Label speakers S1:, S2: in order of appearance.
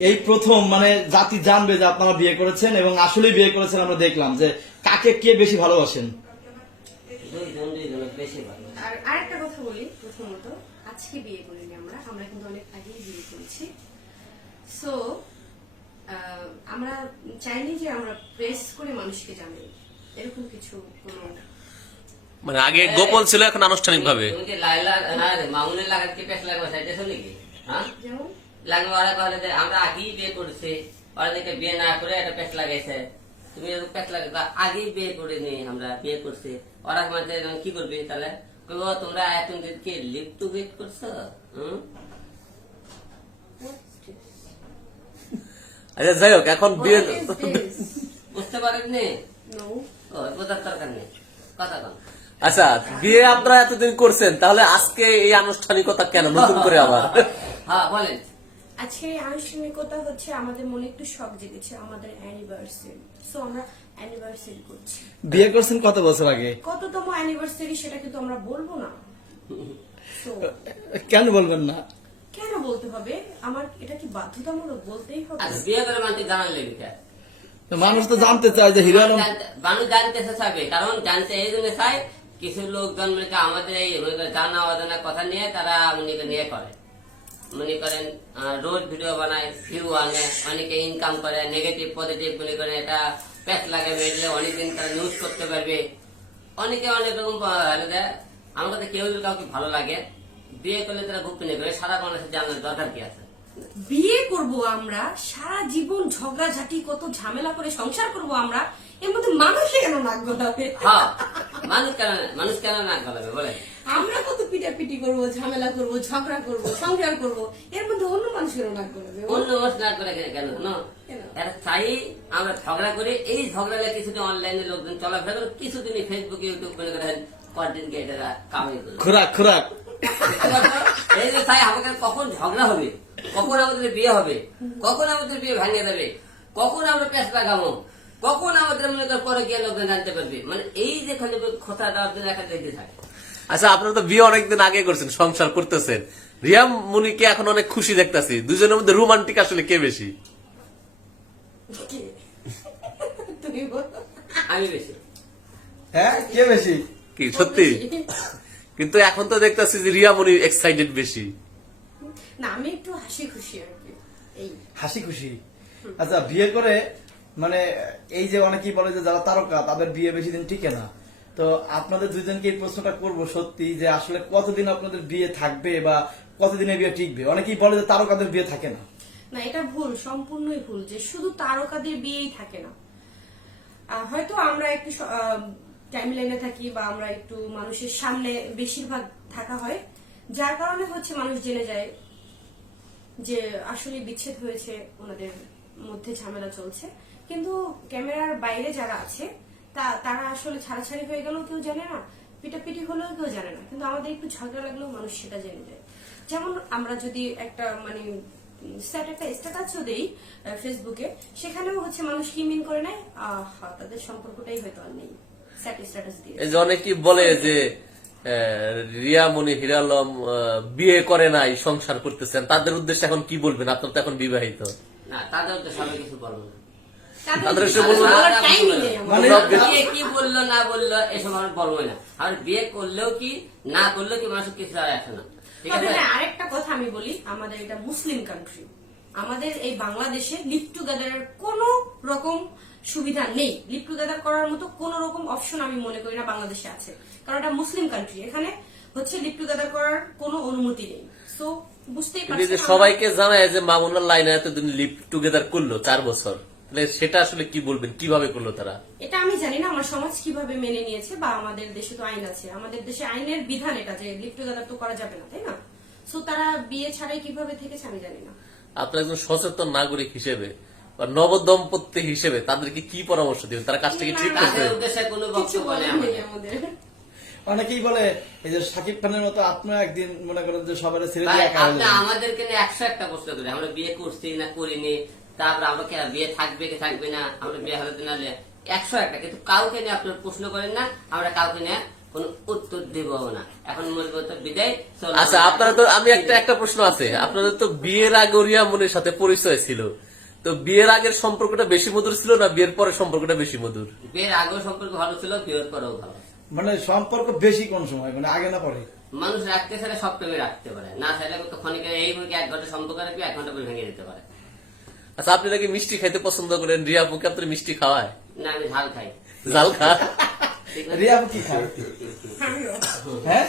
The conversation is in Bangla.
S1: এই প্রথম মানে জাতি জানবে যে আপনারা বিয়ে করেছেন এবং আসলেই বিয়ে করেছেন আমরা দেখলাম যে কাকে কে বেশি ভালোবাসেন?
S2: আর আরেকটা কথা বলি প্রথমত আজকে বিয়ে করিনি আমরা আমরা কিন্তু অনেক আগেই বিয়ে করেছি। সো আমরা চাইনি যে আমরা প্রেস করে মানুষকে জানাই এরকম কিছু কোনো
S3: মানে আগে গোপন ছিল এখন আনুষ্ঠানিক ভাবে
S4: লাইলা না রে, মামুনের কি পেশ লাগবে সেটা শুনি কি? হ্যাঁ?
S2: যেমন
S4: লাগবে ওরা কলে যে আমরা আগেই বিয়ে করেছি। ওরা দেখে বিয়ে না করে একটা লাগাইছে। তুমি লাগাই আগেই বিয়ে করে নি আমরা বিয়ে করছি। ওরা মাঝে কি করবি তাহলে? কইবো তোমরা এখন কি লিপ টু গেট করছ হুম?
S3: আচ্ছা যাই হোক এখন বিয়ে?
S4: বুঝতে পারেননি বোঝার দরকার নেই। কথা কন
S3: আচ্ছা বিয়ে আপনারা এতদিন করছেন তাহলে আজকে এই আনুষ্ঠানিকতা কেন? নতুন করে আবার।
S4: হ্যাঁ বলেন।
S2: আজকে এই আনুষ্ঠানিকতা হচ্ছে আমাদের মনে একটু শখ জেগেছে আমাদের অ্যানিভার্সারি সো আমরা অ্যানিভার্সারি করছি।
S1: বিয়ে করছেন কত বছর আগে?
S2: কততম অ্যানিভার্সারি সেটা কিন্তু আমরা বলব না।
S1: কেন বলবেন না?
S2: কেন বলতে হবে? আমার এটা কি বাধ্যতামূলক বলতেই হবে?
S4: আচ্ছা বিয়ে করে মানুষ জানার লেগে কে?
S1: তো মানুষ তো জানতে চায় যে হিরো আলম
S4: মানুষ জানতে চাইবে কারণ জানতে এই জন্য চাই কিছু লোকজন আমাদের এই জানা অজানা কথা নিয়ে তারা মনে নিয়ে করে। মনে করেন রোজ ভিডিও বানায় ভিউ আনে অনেকে ইনকাম করে নেগেটিভ পজিটিভ মনে করেন এটা প্যাচ লাগে বেরলে অনেকদিন তারা নিউজ করতে পারবে। অনেকে অনেক রকম হলো আমার কাছে কেউ যদি কাউকে ভালো লাগে বিয়ে করলে তারা গোপনে করে সারা মানুষের জানার দরকার কি আছে?
S2: বিয়ে করব আমরা সারা জীবন ঝগড়াঝাটি কত ঝামেলা করে সংসার করব আমরা এর মধ্যে মানুষ কেন নাক গলাবে?
S4: হ্যাঁ মানুষ কেন মানুষ কেন না গলাবে বলে
S2: আমরা কত পিটাপিটি করব ঝামেলা করব ঝগড়া করব সংসার করব? এর মধ্যে অন্য মানুষ কেন নাক গলাবে
S4: অন্য মানুষ না করে কেন- চাই আমরা ঝগড়া করি এই ঝগড়ালে কিছুদিন অনলাইনে লোকজন চলাফেরা করে কিছুদিন ফেসবুকে ইউটিউব করে করে কন্টেন্ট ক্রিয়েটাররা কামাই করে।
S1: খোরাক খোরাক।
S4: এই যে চাই আমাদের কখন ঝগড়া হবে? কখন আমাদের বিয়ে হবে? কখন আমাদের বিয়ে ভাঙিয়ে দেবে? কখন আমরা পেঁচ লাগাবো? কখন আমাদের মনে করে পরে গিয়ে লোকজন জানতে পারবে? মানে এই যে খালি কথা দেওয়ার জন্য একটা দেখতে থাকে।
S3: আচ্ছা আপনারা তো বিয়ে অনেকদিন আগে করছেন সংসার করতেছেন। রিয়াম মুনিকে এখন অনেক খুশি দেখতাছি। দুজনের মধ্যে রোমান্টিক আসলে কে বেশি?
S4: আমি বেশি।
S1: হ্যাঁ কে বেশি?
S3: কি সত্যি? কিন্তু এখন তো দেখতাছি যে রিয়া মুনি এক্সাইটেড বেশি।
S2: না আমি একটু হাসি খুশি আর কি।
S1: হাসি খুশি আচ্ছা বিয়ে করে মানে এই যে অনেকেই বলে যে যারা তারকা তাদের বিয়ে বেশি দিন টিকে না। তো আপনাদের দুজনকে এই প্রশ্নটা করব সত্যি যে আসলে কতদিন আপনাদের বিয়ে থাকবে বা কতদিনে বিয়ে টিকবে? অনেকেই বলে যে তারকাদের বিয়ে থাকে না।
S2: না, এটা ভুল, সম্পূর্ণই ভুল যে শুধু তারকাদের বিয়েই থাকে না। হয়তো আমরা একটু টাইম লাইনে থাকি বা আমরা একটু মানুষের সামনে বেশিরভাগ থাকা হয়, যার কারণে হচ্ছে মানুষ জেনে যায় যে আসলে বিচ্ছেদ হয়েছে, ওনাদের মধ্যে ঝামেলা চলছে। কিন্তু ক্যামেরার বাইরে যারা আছে তারা আসলে ছাড়াছাড়ি হয়ে গেলেও কেউ জানে না পিটাপিটি হলেও কেউ জানে না। কিন্তু আমাদের একটু ঝগড়া লাগলেও মানুষ সেটা জেনে যায়। যেমন আমরা যদি একটা মানে স্যাট একটা স্ট্যাটাসও দেই ফেসবুকে সেখানেও হচ্ছে মানুষ কি মিন করে নেয়? আহা তাদের সম্পর্কটাই হয়তো আর নেই। স্যাট স্ট্যাটাস দিয়ে
S3: এই যে অনেকেই বলে যে আহ, রিয়া মুনি হিরালম আহ, বিয়ে করে নাই সংসার করতেছেন তাদের উদ্দেশ্যে এখন কি বলবেন? আপনার তো এখন বিবাহিত।
S4: না তাদের তো সবাই কিছু বলব না।
S3: বলব না।
S1: মানে
S4: বিয়ে কি বলল না বলল এসব আমরা বলব না। আর বিয়ে করলেও কি না করলেও কি মানুষ কিছু আর আসে না। ঠিক আছে?
S2: আরেকটা কথা আমি বলি আমাদের এটা মুসলিম কান্ট্রি আমাদের এই বাংলাদেশে লিভ টুগেদারের কোন রকম সুবিধা নেই। লিভ টুগেদার করার মতো কোন রকম অপশন আমি মনে করি না বাংলাদেশে আছে। কারণ এটা মুসলিম কান্ট্রি এখানে হচ্ছে লিভ টুগেদার করার কোনো অনুমতি নেই। সো বুঝতেই
S3: সবাইকে জানায় যে মামুনার লাইনে এতদিন লিভ টুগেদার করল চার বছর। তাহলে সেটা আসলে কি বলবেন? কীভাবে করল তারা?
S2: এটা আমি জানি না আমার সমাজ কীভাবে মেনে নিয়েছে বা আমাদের দেশে তো আইন আছে। আমাদের দেশে আইনের বিধান এটা যে লিভ টুগেদার তো করা যাবে না তাই না? সো তারা বিয়ে ছাড়াই কীভাবে থেকেছে আমি জানি না।
S3: আপনার একজন সচেতন নাগরিক হিসেবে বা নবদম্পতি হিসেবে তাদেরকে কি পরামর্শ দিবেন? তারা কাজটাকে ঠিক করতে
S1: অনেকেই বলে এই যে শাকিব খানের মতো আপনিও একদিন মনে করেন যে সবার ছেড়ে দিয়ে একা হয়ে
S4: আপনি
S1: যাবেন।
S4: আমাদেরকে নিয়ে একশো একটা প্রশ্ন করি। আমরা বিয়ে করছি না করিনি তারপর আমরা কি বিয়ে থাকবে কি থাকবে না? আমরা বিয়ে হলে না একশো একটা। কিন্তু কাউকে নিয়ে আপনার প্রশ্ন করেন না আমরা কাউকে নিয়ে কোন উত্তর দিব না। এখন বলব তো বিদায় চলো।
S3: আচ্ছা আপনারা তো আমি একটা একটা প্রশ্ন আছে। আপনাদের তো বিয়ের আগে রিয়া মনির সাথে পরিচয় ছিল। তো বিয়ের আগের সম্পর্কটা বেশি মধুর ছিল না বিয়ের পরে সম্পর্কটা বেশি মধুর?
S4: বিয়ের আগেও সম্পর্ক ভালো ছিল বিয়ের পরেও ভালো
S1: মানে সম্পর্ক বেশি কোন সময়? মানে আগে না পরে?
S4: মানুষ রাখতে চাইলে সব প্রেমে রাখতে পারে। না চাইলে তো ক্ষণিকের এই মুখে এক ঘণ্টা সম্পর্ক রাখবে এক ঘণ্টা পরে ভেঙে দিতে পারে।
S3: আচ্ছা আপনি নাকি মিষ্টি খাইতে পছন্দ করেন? রিয়া বুকে আপনার মিষ্টি খাওয়ায়?
S4: না আমি ঝাল খাই।
S3: ঝাল খা
S1: রিয়া আপু কি খায়? হ্যাঁ?